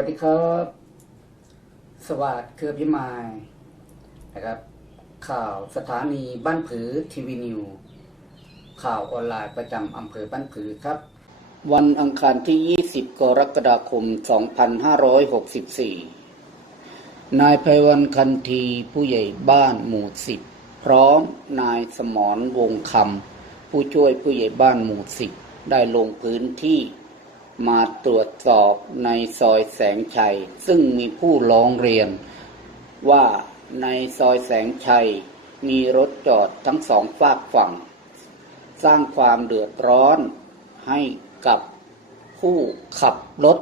วัสดีครับ สวัสดีคือพิมายนะครับ ข่าวสถานีบ้านผือทีวีนิว ข่าวออนไลน์ประจำอำเภอบ้านผือครับ วันอังคารที่ 20 กรกฎาคม 2564 นายไพวันคันทีผู้ใหญ่บ้านหมู่สิบพร้อมนายสมรวงคำผู้ช่วยผู้ใหญ่บ้านหมู่สิบได้ลงพื้นที่ มาตรวจสอบในซอยแสงชัย ซึ่งมีผู้ร้องเรียน ว่าในซอยแสงชัย มีรถจอดทั้งสองฝากฝั่ง สร้างความเดือดร้อนให้กับผู้ขับรถ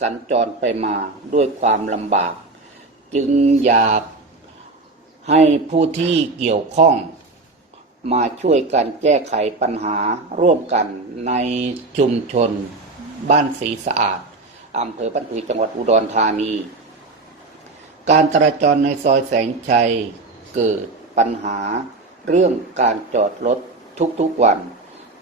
สัญจรไปมาด้วยความลำบาก จึงอยากให้ผู้ที่เกี่ยวข้อง มาช่วยกันแก้ไขปัญหาร่วมกันในชุมชน บ้านสีสะอาดอำเภอบ้านผือจังหวัดอุดรธานี การจราจรในซอยแสงชัยเกิดปัญหา เรื่องการจอดรถทุกๆวัน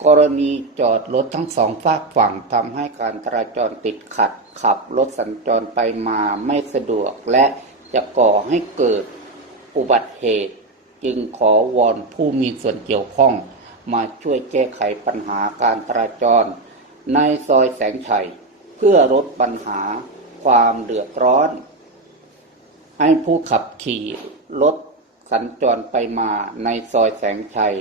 กรณีจอดรถทั้งสองฝากฝั่งทำให้การจราจรติดขัด ขับรถสัญจรไปมาไม่สะดวกและจะก่อให้เกิดอุบัติเหตุ จึงขอวอนผู้มีส่วนเกี่ยวข้อง มาช่วยแก้ไขปัญหาการจราจร ในซอยแสงชัย เพื่อลดปัญหาความเดือดร้อน ให้ผู้ขับขี่รถสัญจรไปมาในซอยแสงชัย